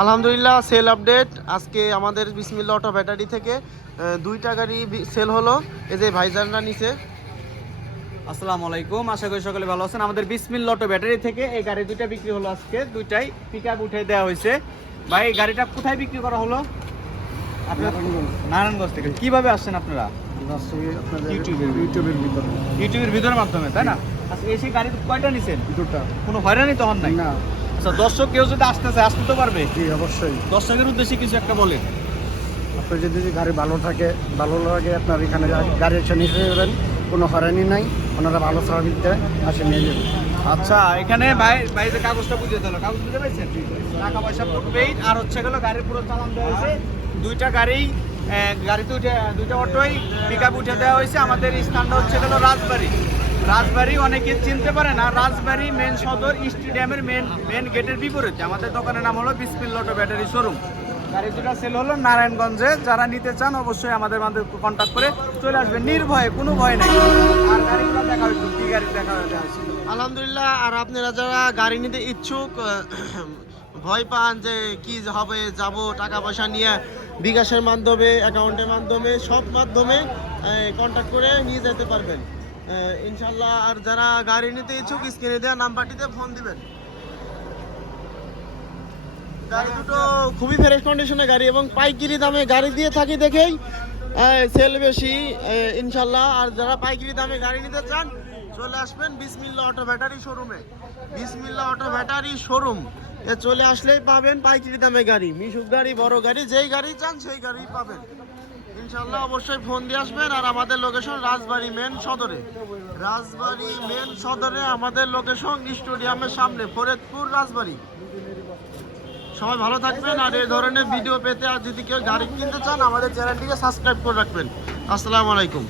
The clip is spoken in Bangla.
আলহামদুলিল্লাহ সেল আপডেট আজকে আমাদের বিসমিল্লা অটো ব্যাটারি থেকে দুইটা গাড়ি সেল হলো। এই যে ভাইজানরা নিচে আসসালামু আলাইকুম। আশা করি সকলে ভালো আছেন। আমাদের বিসমিল লটো ব্যাটারি থেকে এই গাড়ি দুইটা বিক্রি হলো আজকে। দুইটাই পিক আপ উঠে দেওয়া হয়েছে। ভাই এই গাড়িটা কোথায় বিক্রি করা হলো? আপনার নারায়ণগঞ্জ থেকে। কীভাবে আসছেন আপনারা? ইউটিউবের ইউটিউবের ভিতরে। ইউটিউবের ভিতরের মাধ্যমে তাই না? আচ্ছা এসে গাড়ি কয়টা নিছেন? দুটা। কোনো হয়রানি তো হন নাই? না। আচ্ছা দর্শক কেউ যদি আসতেছে আসতে তো পারবে? জি অবশ্যই। দর্শকের উদ্দেশ্যে কিছু একটা বলেন। আপনার যদি গাড়ি ভালো থাকে ভালো লাগে আপনার এখানে গাড়ি এসে নিতে যাবেন। কোনো হয়রানি নাই ওনারা ভালো সার্ভিস দেয় আসে নিয়ে যাবেন। আচ্ছা এখানে ভাই ভাই যে কাগজটা বুঝিয়ে দিল কাগজ বুঝতে পারছেন? টাকা পয়সা পড়বেই আর হচ্ছে গেল গাড়ির পুরো চালান দেওয়া হয়েছে। দুইটা গাড়ি গাড়িতে উঠে দুইটা অটোই পিক আপ উঠে দেওয়া হয়েছে। আমাদের স্থানটা হচ্ছে গেল রাজবাড়ি। রাজবাড়ি অনেকে চিনতে পারে না, রাজবাড়ি মেন সদর, স্টেডিয়ামের মেন মেন গেটের বিপরীতে। আমাদের দোকানের নাম হলো বিসমিল লটো ব্যাটারি শোরুম। গাড়ি দুটা সেল হলো নারায়ণগঞ্জে। যারা নিতে চান অবশ্যই আমাদের মাঝে কন্ট্যাক্ট করে চলে আসবেন। নির্ভয়ে, কোনো ভয় নেই। আর গাড়িগুলো দেখা হয়েছে কি গাড়ি দেখা আলহামদুলিল্লাহ, আর আপনারা যারা গাড়ি নিতে ইচ্ছুক ভয় পান যে কি হবে, যাব, টাকা পয়সা নিয়ে বিকাশের মাধ্যমে অ্যাকাউন্টের মাধ্যমে, সব মাধ্যমে কন্ট্যাক্ট করে নিয়ে যেতে পারবেন। ইনশাল্লাহ, আর যারা গাড়ি নিতে ইচ্ছুক, স্ক্রিনে দেওয়া নাম্বারটিতে ফোন দিবেন। গাড়ি দুটো খুবই ফ্রেশ কন্ডিশনে গাড়ি এবং পাইকারি দামে গাড়ি দিয়ে থাকি দেখেই সেল বেশি ইনশাল্লাহ। আর যারা পাইকারি দামে গাড়ি নিতে চান, চলে আসবেন বিসমিল্লা অটো ব্যাটারি শোরুমে। বিসমিল্লা অটো ব্যাটারি শোরুম। এ, চলে আসলেই পাবেন পাইকিরি দামে গাড়ি। মিশুক গাড়ি, বড় গাড়ি, যেই গাড়ি চান সেই গাড়ি পাবেন। ইনশাল্লাহ অবশ্যই ফোন দিয়ে আসবেন আর আমাদের লোকেশন রাজবাড়ি মেন সদরে। রাজবাড়ি মেন সদরে আমাদের লোকেশন স্টেডিয়ামের সামনে, ফরিদপুর রাজবাড়ি। সবাই ভালো থাকবেন আর এই ধরনের ভিডিও পেতে আর যদি কেউ গাড়ি কিনতে চান, আমাদের চ্যানেলটিকে সাবস্ক্রাইব করে রাখবেন। আসসালামু আলাইকুম।